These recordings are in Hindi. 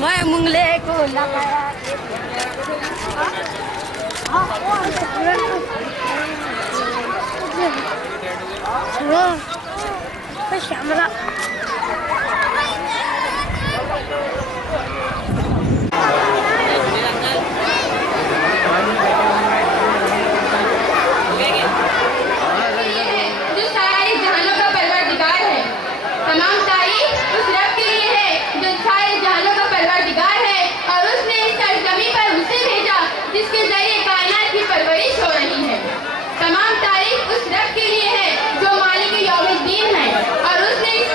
मैं मुंगले को लगाया श्यामला जिसके जरिए कायनात की परवरिश हो रही है। तमाम तारीफ उस रब के लिए है जो मालिक यौमुद्दीन है और उसने इस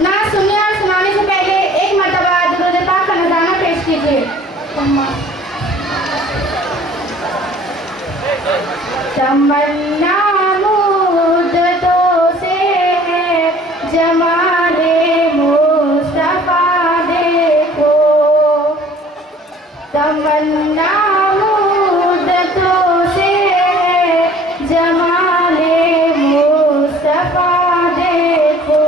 ना सुनने और सुनाने से पहले एक मर्तबा दुरूद पाक का नज़ारा पेश कीजिए। तमन्ना मुद्दतों से है जमाले मुस्तफा देखो, तमन्ना मुद्दतों से है जमाले मुस्तफा देखो,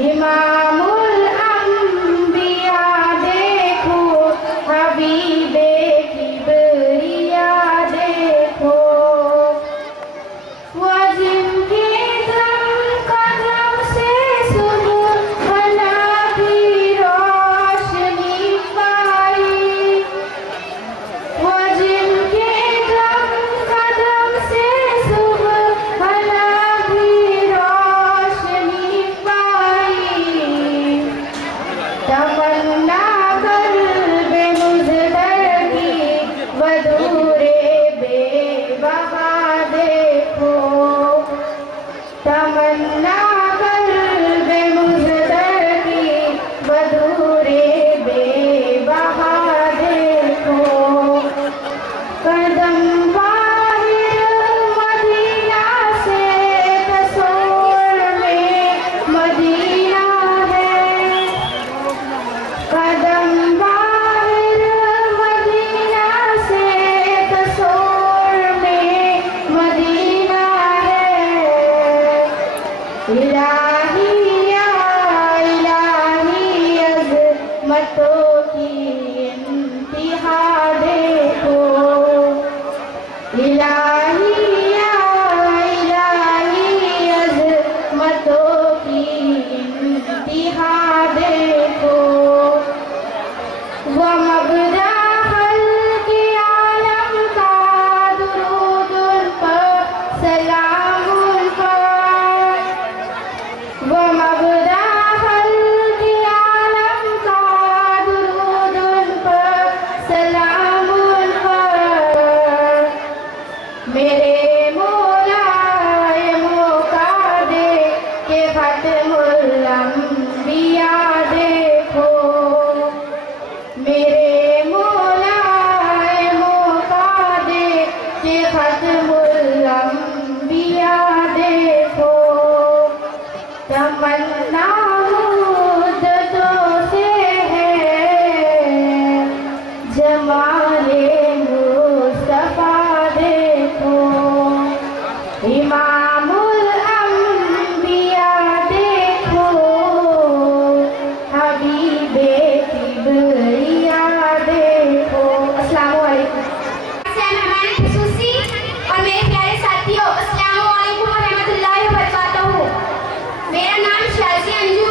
इमामुल अंबिया देखो, हबीबे किबरिया देखो, वो जिनके दम कदम से सुबह की रोशनी पाई, वो जिनके दम कदम से सुबह की रोशनी पाई, तमन्ना कल्बे मुज़दर की वदूरे बेवफा देखो, तमन्ना कल्बे मुज़दर की वदूरे बेवफा देखो, कदम बाहिर मदीना से तस्वीर में मदीना है, कदम बाहिर मदीना से तस्वीर में मदीना है, इलाही या इलाही अज़मतों की इंतिहा देखो, इलाही या इलाही अज़मतों की इंतिहा देखो, वो मबदा खल्क़ आलम का दुरूद उन पर, सलाम उन पर, वो मबदा खल्क़ आलम का दुरूद उन पर, सलाम उन पर, मेरे मौला ये मौका दे के खत्मुल अंबिया देखो, मेरे मौला ये मौका दे के खत्मुल अंबिया देखो, तमन्ना मुद्दतों से है जमाले मुस्तफा देखो, इमामुल अंबिया देखो, हबीबे किबरिया देखो। अस्सलामु अलैकुम। मेहमान खुसूसी और मेरे प्यारे साथियों, अस्सलामु अलैकुम व रहमतुल्लाहि व बरकातहू। मेरा नाम शाज़ी अंजू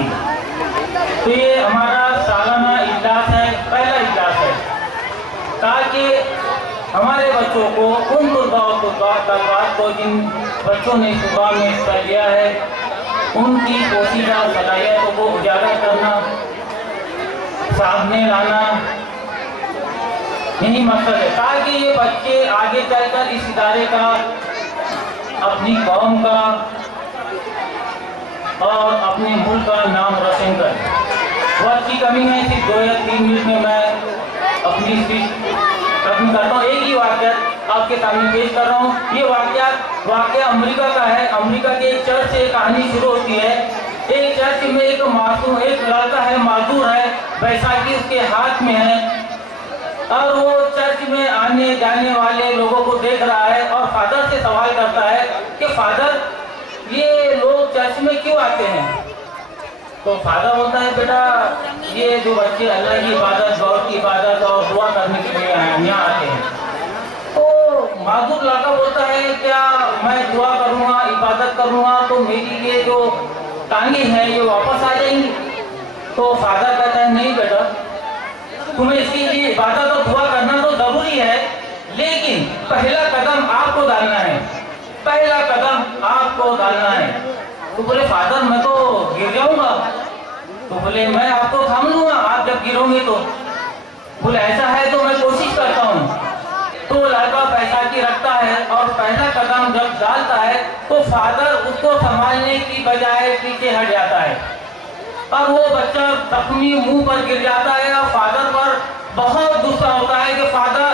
थी। तो ये हमारा सालाना इजलास है, पहला इजलास है, ताकि हमारे बच्चों को उन तलबात को जिन बच्चों ने सुबह में हिस्सा लिया है उनकी पोशीदा सलाहियतों को उजागर करना, सामने लाना, यही मकसद है, ताकि ये बच्चे आगे चलकर इस इदारे का, अपनी कौम का और अपने मुल्क का नाम रोशन करें। वक्त की कमी है, सिर्फ 2 या 3 मिनट में मैं अपनी स्पीच खत्म करता हूँ। एक ही वाक़या आपके सामने पेश कर रहा हूँ। ये वाक़या अमेरिका का है। अमेरिका के एक चर्च से कहानी शुरू होती है। एक चर्च में एक लड़का है, माजूर है, बैसाखी उसके हाथ में है और वो चर्च में आने जाने वाले लोगों को देख रहा है और फादर से सवाल करता है कि फादर, ये लोग चर्च में क्यों आते हैं? तो फादर बोलता है, बेटा ये जो बच्चे अल्लाह की इबादत, गॉड की इबादत और दुआ करने के लिए यहाँ आते हैं। तो माजूर लड़का बोलता है, क्या मैं दुआ करूँगा, इबादत करूँगा तो मेरी ये जो टांगे हैं ये वापस आ जाएंगी? तो फादर कहता है, नहीं बेटा, तुम्हें इसके लिए इबादत और दुआ करना तो जरूरी है, लेकिन पहला कदम आपको डालना है, पहला कदम आपको डालना है। तो बोले, फादर मैं तो गिर जाऊंगा। तो बोले, मैं आपको थाम लूंगा आप जब गिरोगे तो। बोले, ऐसा है तो मैं कोशिश करता हूँ। तो लड़का बैसाखी रखता है और पहला कदम जब डालता है तो फादर उसको संभालने की बजाय पीछे हट जाता है और वो बच्चा जख्मी मुंह पर गिर जाता है और फादर पर बहुत गुस्सा होता है कि फादर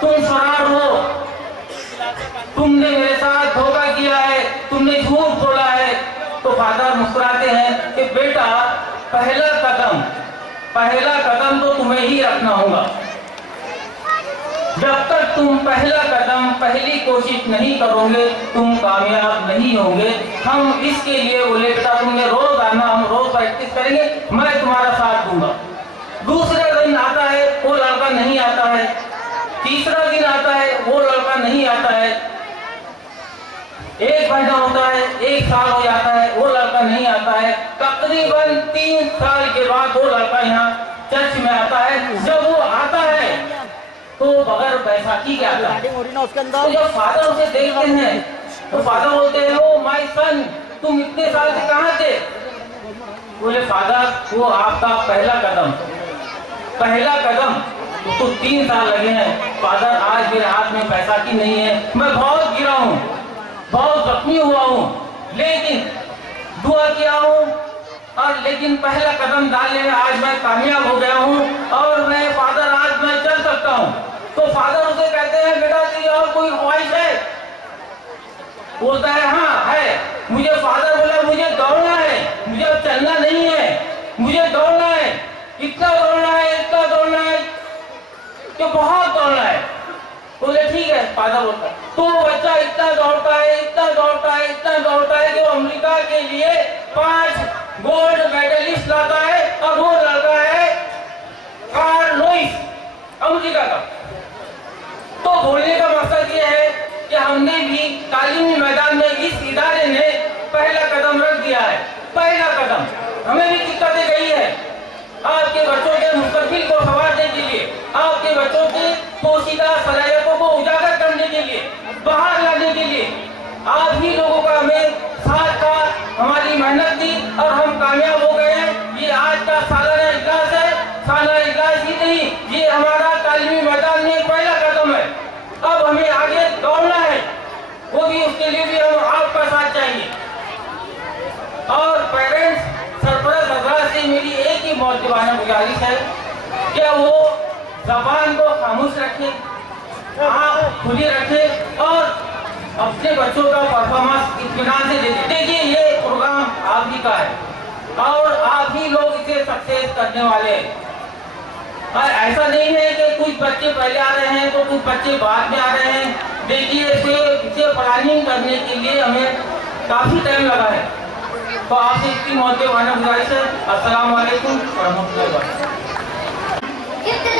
तुम फरार हो, तुमने मेरे साथ धोखा किया है, तुमने झूठ बोला है। तो फादर मुस्कुराते हैं कि बेटा पहला कदम तो तुम्हें ही रखना होगा। जब तक तुम पहला कदम, पहली कोशिश नहीं करोगे तुम कामयाब नहीं होगे। हम इसके लिए बोले, बेटा तुमने रोज आना, हम रोज प्रैक्टिस करेंगे, मैं तुम्हारा साथ दूंगा। दूसरे दिन आता है, वो लड़का नहीं आता है। तीसरा दिन आता है, वो लड़का नहीं आता है। 1 महीना होता है, 1 साल हो जाता है, वो लड़का नहीं आता है। तकरीबन 3 साल के बाद वो लड़का यहाँ चर्च में आता है। जब वो आता है तो बगैर बैसाखी के आता है। तो जब फादर उसे देखते हैं तो फादर बोलते हैं, ओ माय सन, तुम इतने साल से कहाँ थे? बोले, फादर वो आपका पहला कदम तो 3 साल लगे हैं। फादर आज मेरे हाथ में बैसाखी नहीं है, मैं बहुत गिरा हूँ, बहुत जख्मी हुआ हूँ, लेकिन दुआ किया हूँ और लेकिन पहला कदम डालने में आज मैं कामयाब हो गया हूँ और मैं फादर आज मैं चल सकता हूँ। तो फादर उसे कहते हैं, बेटा तेरी और कोई ख्वाहिश है? बोलता है, हाँ है। मुझे फादर बोला, मुझे दौड़ना है, मुझे अब चलना नहीं है, मुझे दौड़ना है, इतना दौड़ना है, इतना दौड़ना है कि बहुत दौड़ना है। बोले, ठीक है। फादर बोलता है, तो बच्चा इतना दौड़ता है, इतना दौड़ता है, इतना दौड़ता है कि वो अमेरिका के लिए 5 गोल्ड मेडलिस्ट लाता है और वो लड़का है कार्ल लुईस, अमेरिका का। तो बोलने का मकसद ये है कि हमने भी तालीमी मैदान में इस इदारे ने पहला कदम रख दिया है। पहला कदम हमें भी दिक्कतें गई है आपके बच्चों के मुस्तकबिल को संवारने के लिए, आपके बच्चों की पोशीदा सलाहियतों को उजागर करने के लिए, बाहर लाने के लिए आप ही लोगों का हमें साथ था, हमारी मेहनत थी और हम कामयाब हो गए हैं। ये आज का सालाना इजलास है, सालाना इजलास ही नहीं, ये हमारा तालीमी मैदान में पहला कदम है। अब हमें आगे दौड़ना है, वो भी उसके लिए भी हम आपका साथ चाहिए। और पेरेंट्स, सरपरस्त हज़रात से मेरी एक ही मौजूदाना गुजारिश है कि वो ज़बान को खामोश रखें, आँख खुली रखें और अपने बच्चों का परफॉर्मेंस इत्मीनान से देखिए। ये प्रोग्राम आप ही का है और आप ही लोग इसे सक्सेस करने वाले हैं। और ऐसा नहीं है कि कुछ बच्चे पहले आ रहे हैं तो कुछ बच्चे बाद में आ रहे हैं। देखिए, इसे प्लानिंग करने के लिए हमें काफ़ी टाइम लगा है। तो आपसे इतनी मौजूदाना गुजारिश है। अस्सलाम वालेकुम व रहमतुल्लाहि व बरकातहू।